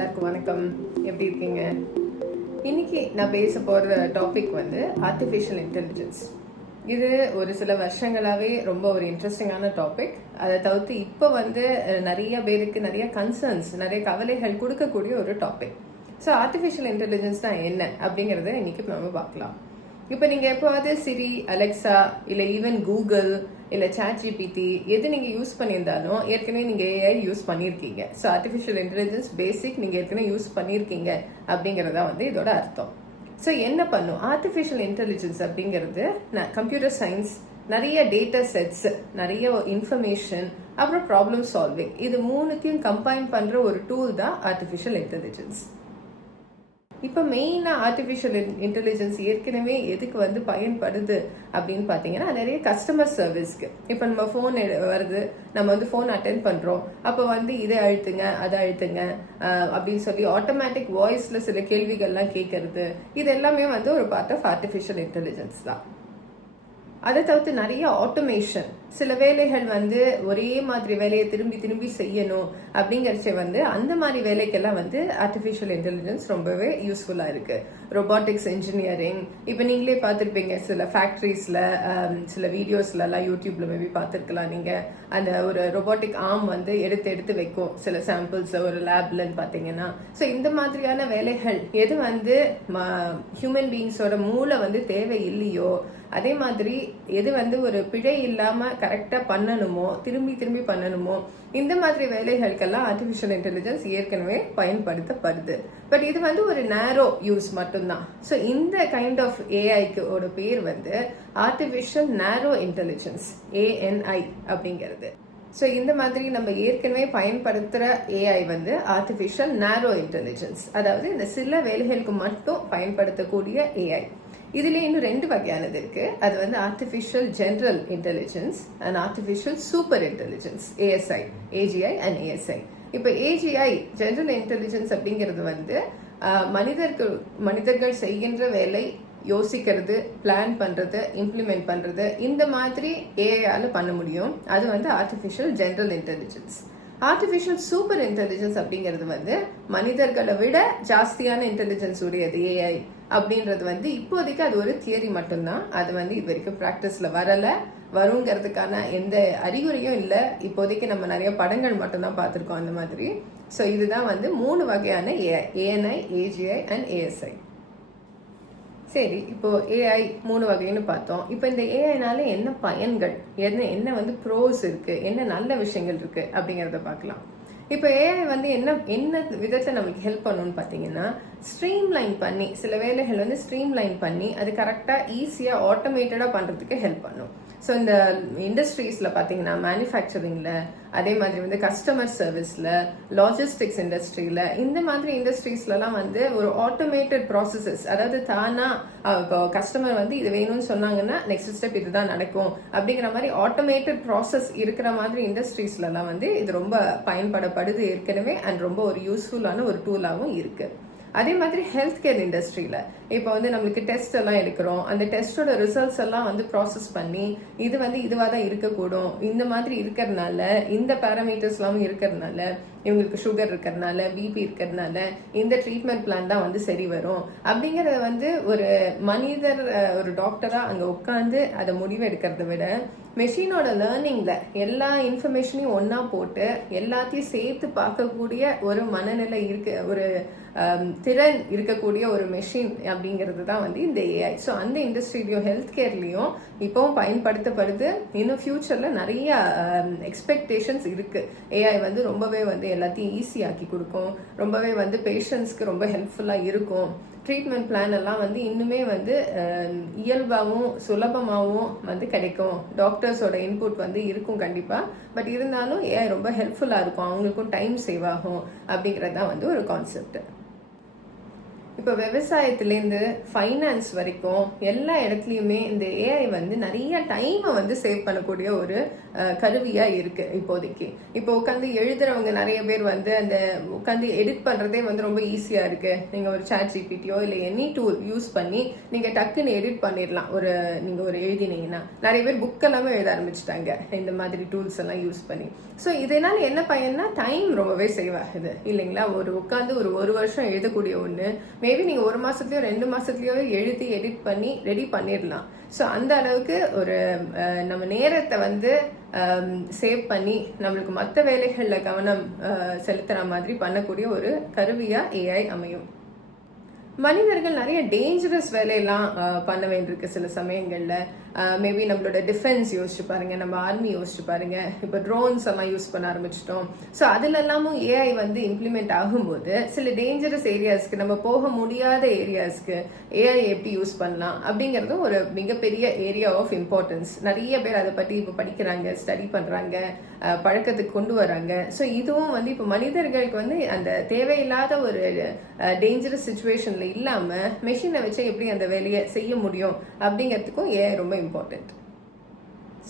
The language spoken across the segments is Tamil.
எல்லாருக்கும் வணக்கம். எப்படி இருக்கீங்க? இன்னைக்கு நான் பேச போகிற டாபிக் வந்து ஆர்டிஃபிஷியல் இன்டெலிஜென்ஸ். இது ஒரு சில வருஷங்களாகவே ரொம்ப ஒரு இன்ட்ரெஸ்டிங்கான டாபிக். அதை தவிர்த்து இப்போ வந்து நிறைய பேருக்கு நிறைய கன்சர்ன்ஸ், நிறைய கவலைகள் கொடுக்கக்கூடிய ஒரு டாபிக். ஸோ ஆர்டிஃபிஷியல் இன்டெலிஜென்ஸ் தான் என்ன அப்படிங்கிறத இன்னைக்கு நம்ம பார்க்கலாம். இப்போ நீங்கள் எப்போவாது சிரி, அலெக்சா, இல்லை ஈவன் கூகுள், இல்லை ChatGPT எது நீங்கள் யூஸ் பண்ணியிருந்தாலும் ஏற்கனவே நீங்கள் AI யூஸ் பண்ணியிருக்கீங்க. ஸோ ஆர்டிஃபிஷியல் இன்டெலிஜென்ஸ் பேசிக் நீங்கள் ஏற்கனவே யூஸ் பண்ணியிருக்கீங்க அப்படிங்கிறதா வந்து இதோட அர்த்தம். ஸோ என்ன பண்ணும் ஆர்டிஃபிஷியல் இன்டெலிஜென்ஸ் அப்படிங்கிறது? கம்ப்யூட்டர் சயின்ஸ், நிறைய டேட்டா செட்ஸ், நிறைய இன்ஃபர்மேஷன், அப்புறம் ப்ராப்ளம் சால்விங், இது மூணுத்தையும் கம்பைன் பண்ணுற ஒரு டூல் தான் ஆர்டிஃபிஷியல் இன்டெலிஜென்ஸ். இப்போ மெயினாக ஆர்டிஃபிஷியல் இன்டெலிஜென்ஸ் ஏற்கனவே எதுக்கு வந்து பயன்படுது அப்படின்னு பார்த்தீங்கன்னா, நிறைய கஸ்டமர் சர்வீஸ்க்கு. இப்போ நம்ம ஃபோன் வருது, நம்ம வந்து ஃபோன் அட்டென்ட் பண்ணுறோம், அப்போ வந்து இதை அழுத்துங்க, அதை அழுத்துங்க அப்படின்னு சொல்லி ஆட்டோமேட்டிக் வாய்ஸில் சில கேள்விகள்லாம் கேட்கறது, இது எல்லாமே வந்து ஒரு பார்ட் ஆஃப் ஆர்டிஃபிஷியல் இன்டெலிஜென்ஸ் தான். அதை தவிர்த்து நிறைய ஆட்டோமேஷன், சில வேலைகள் வந்து ஒரே மாதிரி வேலையை திரும்பி திரும்பி செய்யணும் அப்படிங்கிறச்ச வந்து அந்த மாதிரி வேலைக்கெல்லாம் வந்து ஆர்டிஃபிஷியல் இன்டெலிஜென்ஸ் ரொம்பவே யூஸ்ஃபுல்லாக இருக்கு. ரொபாட்டிக்ஸ் இன்ஜினியரிங், இப்போ நீங்களே பார்த்துருப்பீங்க சில ஃபேக்ட்ரிஸில், சில வீடியோஸ்லாம் யூடியூப்ல மேபி பார்த்துருக்கலாம் நீங்கள். அந்த ஒரு ரொபாட்டிக் ஆர்ம் வந்து எடுத்து வைக்கும் சில சாம்பிள்ஸ் ஒரு லேப்லன்னு பார்த்தீங்கன்னா. ஸோ இந்த மாதிரியான வேலைகள் எது வந்து ஹியூமன் பீயிங்ஸோட மூளை வந்து தேவை இல்லையோ, அதே மாதிரி எது வந்து ஒரு பிழை இல்லாம கரெக்டா பண்ணணுமோ, திரும்பி பண்ணணுமோ, இந்த மாதிரி வேலைகளுக்கெல்லாம் ஆர்டிஃபிஷியல் இன்டெலிஜென்ஸ் ஏற்கனவே பயன்படுத்தப்படுது. பட் இது வந்து ஒரு நேரோ யூஸ் மட்டும்தான். ஸோ இந்த கைண்ட் ஆஃப் ஏஐக்கு ஒரு பேர் வந்து ஆர்டிஃபிஷியல் நேரோ இன்டெலிஜென்ஸ், ANI அப்படிங்கிறது. ஸோ இந்த மாதிரி நம்ம ஏற்கனவே பயன்படுத்துகிற ஏஐ வந்து ஆர்டிஃபிஷியல் நேரோ இன்டெலிஜென்ஸ், அதாவது இந்த சில வேலைகளுக்கு மட்டும் பயன்படுத்தக்கூடிய ஏஐ. இதுல இன்னும் ரெண்டு வகையானது இருக்கு. அது வந்து artificial general intelligence and artificial super intelligence, AGI and ASI. இப்போ AGI ஜெனரல் இன்டெலிஜென்ஸ் அப்படிங்கிறது வந்து மனிதர்கள் செய்கின்ற வேலை, யோசிக்கிறது, பிளான் பண்றது, இம்ப்ளிமெண்ட் பண்றது, இந்த மாதிரி ஏஐயால பண்ண முடியும். அது வந்து artificial general intelligence. Artificial super intelligence அப்படிங்கிறது வந்து மனிதர்களை விட ஜாஸ்தியான இன்டெலிஜென்ஸ் உடையது ஏஐ அப்படின்றது வந்து இப்போதைக்கு அது ஒரு தியரி மட்டும்தான். அது வந்து இது வரைக்கும் ப்ராக்டிஸ்ல வருங்கிறதுக்கான எந்த அறிகுறியும் இல்லை. இப்போதைக்கு நம்ம நிறைய படங்கள் மட்டும்தான் பார்த்துருக்கோம் அந்த மாதிரி. ஸோ இதுதான் வந்து மூணு வகையான AI: ANI, AGI and ASI. சரி, இப்போ ஏஐ மூணு வகைன்னு பார்த்தோம். இப்போ இந்த ஏஐனால என்ன பயன்கள், என்ன வந்து ப்ரோஸ் இருக்கு, என்ன நல்ல விஷயங்கள் இருக்கு அப்படிங்கிறத பார்க்கலாம். இப்போ ஏஐ வந்து என்ன விதத்தை நம்மளுக்கு ஹெல்ப் பண்ணணும்னு பார்த்தீங்கன்னா, ஸ்ட்ரீம்லைன் பண்ணி சில வேலைகள் வந்து ஸ்ட்ரீம்லைன் பண்ணி அது கரெக்டாக ஈஸியாக ஆட்டோமேட்டடாக பண்ணுறதுக்கு ஹெல்ப் பண்ணும். ஸோ இந்த இண்டஸ்ட்ரீஸில் பார்த்தீங்கன்னா, மேனுஃபேக்சரிங்கில், அதே மாதிரி வந்து கஸ்டமர் சர்வீஸில், லாஜிஸ்டிக்ஸ் இண்டஸ்ட்ரியில், இந்த மாதிரி இண்டஸ்ட்ரீஸ்லலாம் வந்து ஒரு ஆட்டோமேட்டட் ப்ராசஸஸ், அதாவது தானாக இப்போ கஸ்டமர் வந்து இது வேணும்னு சொன்னாங்கன்னா நெக்ஸ்ட் ஸ்டெப் இதுதான் நடக்கும் அப்படிங்கிற மாதிரி ஆட்டோமேட்டட் ப்ராசஸ் இருக்கிற மாதிரி இண்டஸ்ட்ரீஸ்லலாம் வந்து இது ரொம்ப பயன்படப்படுது ஏற்கனவே, அண்ட் ரொம்ப ஒரு யூஸ்ஃபுல்லான ஒரு டூலாகவும் இருக்கு. அதே மாதிரி ஹெல்த் கேர் இண்டஸ்ட்ரியில இப்போ வந்து நம்மளுக்கு டெஸ்ட் எல்லாம் எடுக்கிறோம், அந்த டெஸ்டோட ரிசல்ட்ஸ் எல்லாம் வந்து ப்ராசஸ் பண்ணி இது வந்து இதுவாக தான் இருக்கக்கூடும், இந்த மாதிரி இருக்கிறதுனால, இந்த பேராமீட்டர்ஸ் எல்லாமே இருக்கிறதுனால, இவங்களுக்கு சுகர் இருக்கிறதுனால, பிபி இருக்கிறதுனால இந்த ட்ரீட்மெண்ட் பிளான் தான் வந்து சரி வரும் அப்படிங்கறத வந்து ஒரு மனிதர், ஒரு டாக்டரா அங்க உட்காந்து அதை முடிவு எடுக்கிறத விட மெஷினோட லேர்னிங்ல எல்லா இன்ஃபர்மேஷனையும் ஒன்னா போட்டு எல்லாத்தையும் சேர்த்து பார்க்கக்கூடிய ஒரு மனநிலை இருக்கு, ஒரு திறன் இருக்கக்கூடிய ஒரு மெஷின் அப்படிங்கிறது தான் வந்து இந்த ஏஐ. ஸோ அந்த இண்டஸ்ட்ரியிலையும் ஹெல்த் கேர்லையும் இப்போவும் பயன்படுத்தப்படுது. இன்னும் ஃபியூச்சர்ல நிறைய எக்ஸ்பெக்டேஷன்ஸ் இருக்கு. ஏஐ வந்து ரொம்பவே வந்து எல்லாத்தையும் ஈஸியாக்கி கொடுக்கும், ரொம்பவே வந்து பேஷண்ட்ஸ்க்கு ரொம்ப ஹெல்ப்ஃபுல்லா இருக்கும். ட்ரீட்மெண்ட் பிளான் எல்லாம் வந்து இன்னுமே வந்து இயல்பாகவும் சுலபமாகவும் வந்து கிடைக்கும். டாக்டர்ஸோட இன்புட் வந்து இருக்கும் கண்டிப்பா, பட் இருந்தாலும் ஏஐ ரொம்ப ஹெல்ப்ஃபுல்லா இருக்கும், அவங்களுக்கும் டைம் சேவ் ஆகும் அப்படிங்கிறது தான் வந்து ஒரு கான்செப்ட். இப்போ விவசாயத்துலேருந்து ஃபைனான்ஸ் வரைக்கும் எல்லா இடத்துலையுமே இந்த ஏஐ வந்து நிறைய டைமை வந்து சேவ் பண்ணக்கூடிய ஒரு கருவியாக இருக்கு இப்போதைக்கு. இப்போ உட்காந்து எழுதுறவங்க நிறைய பேர் வந்து அந்த உட்காந்து எடிட் பண்ணுறதே வந்து ரொம்ப ஈஸியாக இருக்கு. நீங்கள் ஒரு சாட் ஜிபிடியோ இல்லை எனி டூல் யூஸ் பண்ணி நீங்கள் டக்குன்னு எடிட் பண்ணிடலாம். நீங்கள் ஒரு எழுதினீங்கன்னா நிறைய பேர் புக் எல்லாமே எழுத ஆரம்பிச்சிட்டாங்க இந்த மாதிரி டூல்ஸ் எல்லாம் யூஸ் பண்ணி. ஸோ இதனால என்ன பயன்னா டைம் ரொம்பவே சேவ் ஆகுது இல்லைங்களா? உட்காந்து ஒரு வருஷம் எழுதக்கூடிய ஒன்று மேபி நீங்கள் 1 மாசத்துலயோ 2 மாசத்துலயோ எழுதி எடிட் பண்ணி ரெடி பண்ணிடலாம். ஸோ அந்த அளவுக்கு நம்ம நேரத்தை வந்து சேவ் பண்ணி நம்மளுக்கு மற்ற வேலைகளில் கவனம் செலுத்துற மாதிரி பண்ணக்கூடிய ஒரு கருவியா ஏஐ அமையும். மனிதர்கள் நிறைய டேஞ்சரஸ் வேலையெல்லாம் பண்ண வேண்டியிருக்கு சில சமயங்கள்ல. மேபி நம்மளோட டிஃபென்ஸ் யோசிச்சு பாருங்க, நம்ம ஆர்மி யோசிச்சு பாருங்க, இப்போ ட்ரோன்ஸ் எல்லாம் யூஸ் பண்ண ஆரம்பிச்சிட்டோம். ஸோ அதுல எல்லாமும் ஏஐ வந்து இம்ப்ளிமெண்ட் ஆகும்போது சில டேஞ்சரஸ் ஏரியாஸ்க்கு, நம்ம போக முடியாத ஏரியாஸ்க்கு ஏஐ எப்படி யூஸ் பண்ணலாம் அப்படிங்கிறது ஒரு மிகப்பெரிய ஏரியா ஆஃப் இம்பார்ட்டன்ஸ். நிறைய பேர் அதை பற்றி இப்போ படிக்கிறாங்க, ஸ்டடி பண்றாங்க, பழக்கத்துக்கு கொண்டு வராங்க. ஸோ இதுவும் வந்து இப்போ மனிதர்களுக்கு வந்து அந்த தேவையில்லாத ஒரு டேஞ்சரஸ் சுச்சுவேஷன்ல இல்லாம மெஷினை வச்சு எப்படி அந்த வேலையை செய்ய முடியும் அப்படிங்கிறதுக்கும் ஏஐ ரொம்ப இம்பார்ட்டன்ட்.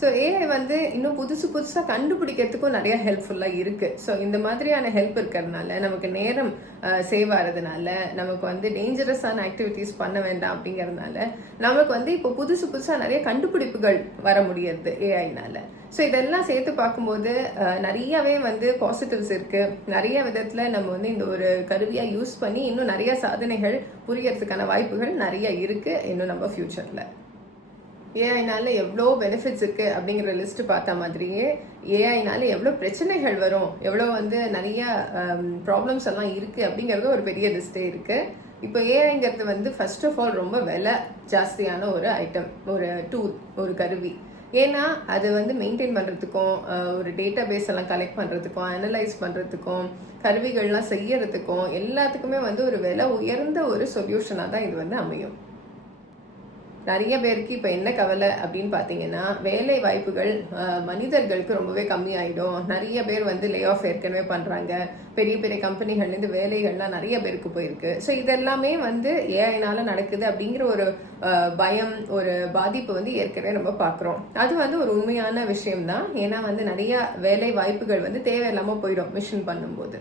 ஸோ ஏஐ வந்து இன்னும் புதுசாக கண்டுபிடிக்கிறதுக்கும் நிறைய ஹெல்ப்ஃபுல்லாக இருக்கு. ஸோ இந்த மாதிரியான ஹெல்ப் இருக்கிறதுனால நமக்கு நேரம் சேவ் ஆகிறதுனால, நமக்கு வந்து டேஞ்சரஸான ஆக்டிவிட்டிஸ் பண்ண வேண்டாம் அப்படிங்கிறதுனால நமக்கு வந்து இப்போ புதுசாக நிறைய கண்டுபிடிப்புகள் வர முடியாது ஏஐனால. ஸோ இதெல்லாம் சேர்த்து பார்க்கும்போது நிறையவே வந்து பாசிட்டிவ்ஸ் இருக்கு. நிறைய விதத்துல நம்ம வந்து இந்த ஒரு கருவியா யூஸ் பண்ணி இன்னும் நிறைய சாதனைகள் புரியறதுக்கான வாய்ப்புகள் நிறைய இருக்கு இன்னும் நம்ம ஃபியூச்சர்ல. ஏஐனால எவ்வளோ பெனிஃபிட்ஸ் இருக்கு அப்படிங்கிற லிஸ்ட் பார்த்த மாதிரியே ஏஐனால எவ்வளோ பிரச்சனைகள் வரும், எவ்வளோ வந்து நிறைய ப்ராப்ளம்ஸ் எல்லாம் இருக்கு அப்படிங்கிறது ஒரு பெரிய லிஸ்டே இருக்கு. இப்போ ஏஐங்கிறது வந்து ஃபர்ஸ்ட் ஆஃப் ஆல் ரொம்ப விலை ஜாஸ்தியான ஒரு ஐட்டம், ஒரு டூல், ஒரு கருவி. ஏன்னா அது வந்து மெயின்டைன் பண்ணுறதுக்கும், ஒரு டேட்டா பேஸ் எல்லாம் கலெக்ட் பண்ணுறதுக்கும், அனலைஸ் பண்ணுறதுக்கும், கருவிகள்லாம் செய்யறதுக்கும் எல்லாத்துக்குமே வந்து ஒரு விலை உயர்ந்த ஒரு சொல்யூஷனாக தான் இது வந்து அமையும். நிறைய பேருக்கு இப்போ என்ன கவலை அப்படின்னு பார்த்தீங்கன்னா, வேலை வாய்ப்புகள் மனிதர்களுக்கு ரொம்பவே கம்மியாயிடும். நிறைய பேர் வந்து லே ஆஃப் ஏற்கனவே பண்ணுறாங்க. பெரிய பெரிய கம்பெனிகள்லேருந்து வேலைகள்லாம் நிறைய பேருக்கு போயிருக்கு. ஸோ இதெல்லாமே வந்து ஏஐனால நடக்குது அப்படிங்கிற ஒரு பயம், ஒரு பாதிப்பு வந்து ஏற்கனவே நம்ம பார்க்குறோம். அது வந்து ஒரு உண்மையான விஷயம்தான். ஏன்னா வந்து நிறைய வேலை வாய்ப்புகள் வந்து தேவையில்லாமல் போயிடும் மிஷின் பண்ணும்போது.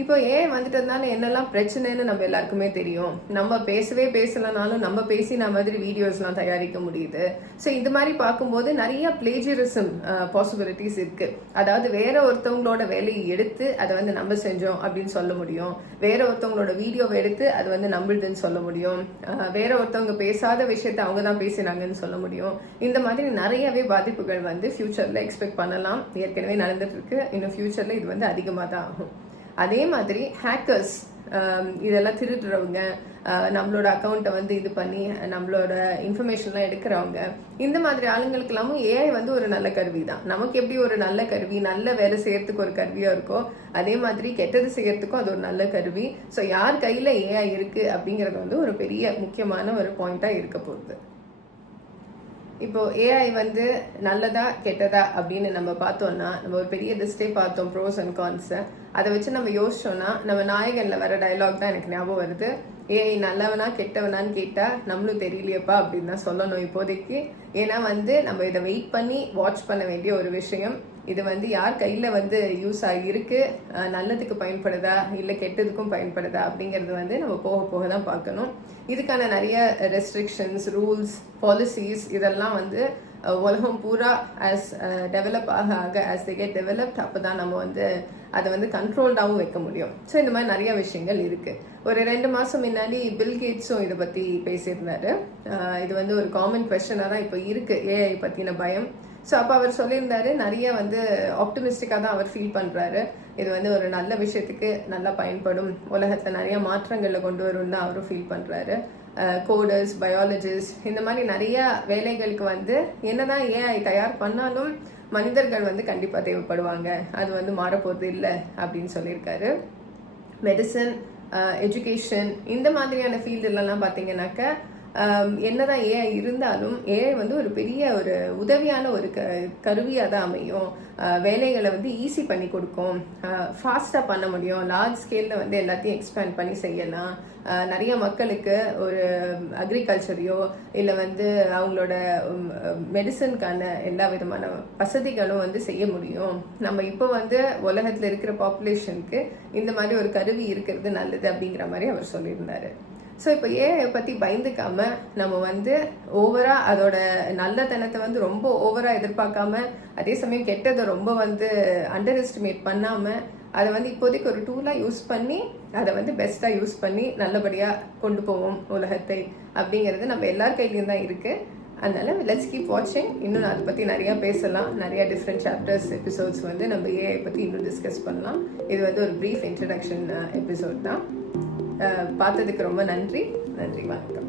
இப்போ ஏன் வந்துட்டதுனால என்னெல்லாம் பிரச்சனைன்னு நம்ம எல்லாருக்குமே தெரியும். நம்ம பேசலனாலும் நம்ம பேசின மாதிரி வீடியோஸ்லாம் தயாரிக்க முடியுது. ஸோ இந்த மாதிரி பார்க்கும்போது நிறைய பிளேஜரிசம் பாசிபிலிட்டிஸ் இருக்கு. அதாவது வேற ஒருத்தவங்களோட வேலையை எடுத்து அதை வந்து நம்ம செஞ்சோம் அப்படின்னு சொல்ல முடியும். வேற ஒருத்தவங்களோட வீடியோவை எடுத்து அது வந்து நம்மளுதுன்னு சொல்ல முடியும். வேற ஒருத்தவங்க பேசாத விஷயத்த அவங்க தான் பேசினாங்கன்னு சொல்ல முடியும். இந்த மாதிரி நிறையவே பாதிப்புகள் வந்து ஃபியூச்சர்ல எக்ஸ்பெக்ட் பண்ணலாம். ஏற்கனவே நடந்துட்டு இருக்கு. இன்னும் ஃபியூச்சர்ல இது வந்து அதிகமாக தான் ஆகும். அதே மாதிரி ஹேக்கர்ஸ், இதெல்லாம் திருடுறவங்க, நம்மளோட அக்கௌண்ட்டை வந்து இது பண்ணி நம்மளோட இன்ஃபர்மேஷன்லாம் எடுக்கிறவங்க, இந்த மாதிரி ஆளுங்களுக்கு எல்லாமும் ஏஐ வந்து ஒரு நல்ல கருவி தான். நமக்கு எப்படி ஒரு நல்ல கருவி, நல்ல வேலை செய்யறதுக்கு ஒரு கருவியா இருக்கோ, அதே மாதிரி கெட்டது செய்யறதுக்கும் அது ஒரு நல்ல கருவி. ஸோ யார் கையில ஏஐ இருக்கு அப்படிங்கிறது வந்து ஒரு பெரிய முக்கியமான ஒரு பாயிண்டா இருக்க போகுது. இப்போ ஏஐ வந்து நல்லதா கெட்டதா அப்படின்னு நம்ம பார்த்தோம்னா, நம்ம ஒரு பெரிய லிஸ்டே பார்த்தோம், ப்ரோஸ் அண்ட் கான்ஸ். அதை வச்சு நம்ம யோசிச்சோம்னா, நம்ம நாயகன்ல வர டைலாக் தான் எனக்கு ஞாபகம் வருது. ஏஐ நல்லவனா கெட்டவனான்னு கேட்டா நம்மளும் தெரியலையப்பா அப்படின்னு தான் சொல்லணும் இப்போதைக்கு. ஏன்னா வந்து நம்ம இதை வெயிட் பண்ணி வாட்ச் பண்ண வேண்டிய ஒரு விஷயம். இது வந்து யார் கையில வந்து யூஸ் ஆகியிருக்கு, நல்லதுக்கு பயன்படுதா இல்லை கெட்டதுக்கும் பயன்படுதா அப்படிங்கிறது வந்து நம்ம போக போக தான் பார்க்கணும். இதுக்கான நிறைய ரெஸ்ட்ரிக்ஷன்ஸ், ரூல்ஸ், பாலிசிஸ் இதெல்லாம் வந்து உலகம் பூரா டெவலப் ஆக ஆஸ் தே கெட் டெவலப்ட் அப்போ தான் நம்ம வந்து அதை வந்து கண்ட்ரோல்டாகவும் வைக்க முடியும். ஸோ இந்த மாதிரி நிறைய விஷயங்கள் இருக்கு. ஒரு 2 மாசம் முன்னாடி பில் கேட்ஸும் இதை பத்தி பேசியிருந்தாரு. இது வந்து ஒரு காமன் கொஸ்டினாக தான் இப்போ இருக்கு, ஏஐ பத்தின பயம். ஸோ அப்போ அவர் சொல்லியிருந்தாரு, நிறைய வந்து ஆப்டிமிஸ்டிக்காக தான் அவர் ஃபீல் பண்றாரு. இது வந்து ஒரு நல்ல விஷயத்துக்கு நல்லா பயன்படும், உலகத்துல நிறைய மாற்றங்களை கொண்டு வரும்னு தான் அவரும் ஃபீல் பண்றாரு. கோடர்ஸ், பயாலஜிஸ்ட், இந்த மாதிரி நிறைய வேலைகளுக்கு வந்து என்னதான் ஏஐ தயார் பண்ணாலும் மனிதர்கள் வந்து கண்டிப்பா தேவைப்படுவாங்க, அது வந்து மாறப்போறது இல்லை அப்படின்னு சொல்லியிருக்காரு. மெடிசன், எஜுகேஷன், இந்த மாதிரியான ஃபீல்டுலலாம் பார்த்தீங்கன்னாக்க என்னதான் ஏஐ இருந்தாலும் ஏஐ வந்து ஒரு பெரிய ஒரு உதவியான ஒரு கருவியாக தான் அமையும். வேலைகளை வந்து ஈஸி பண்ணி கொடுக்கும், ஃபாஸ்ட்டாக பண்ண முடியும், லார்ஜ் ஸ்கேலில் வந்து எல்லாத்தையும் எக்ஸ்பேண்ட் பண்ணி செய்யலாம். நிறைய மக்களுக்கு ஒரு அக்ரிகல்ச்சரையோ இல்லை வந்து அவங்களோட மெடிசனுக்கான எல்லா விதமான வசதிகளும் வந்து செய்ய முடியும். நம்ம இப்போ வந்து உலகத்தில் இருக்கிற பாப்புலேஷனுக்கு இந்த மாதிரி ஒரு கருவி இருக்கிறது நல்லது அப்படிங்கிற மாதிரி அவர் சொல்லியிருந்தாரு. ஸோ இப்போ ஏஐ பற்றி பயந்துக்காம நம்ம வந்து ஓவரா அதோட நல்லத்தனத்தை வந்து ரொம்ப ஓவரா எதிர்பார்க்காம, அதே சமயம் கெட்டதை ரொம்ப வந்து அண்டர் எஸ்டிமேட் பண்ணாம, அதை வந்து இப்போதைக்கு ஒரு டூலாக யூஸ் பண்ணி அதை வந்து பெஸ்ட்டாக யூஸ் பண்ணி நல்லபடியாக கொண்டு போவோம் உலகத்தை அப்படிங்கிறது நம்ம எல்லார் கையிலையும் தான் இருக்குது. அதனால லெட்ஸ் கீப் வாட்சிங். இன்னும் அதை பற்றி நிறையா பேசலாம். நிறையா டிஃப்ரெண்ட் சாப்டர்ஸ் எபிசோட்ஸ் வந்து நம்ம ஏஐ பற்றி இன்னும் டிஸ்கஸ் பண்ணலாம். இது வந்து ஒரு ப்ரீஃப் இன்ட்ரடக்ஷன் எபிசோட் தான். பார்த்ததுக்கு ரொம்ப நன்றி. வணக்கம்.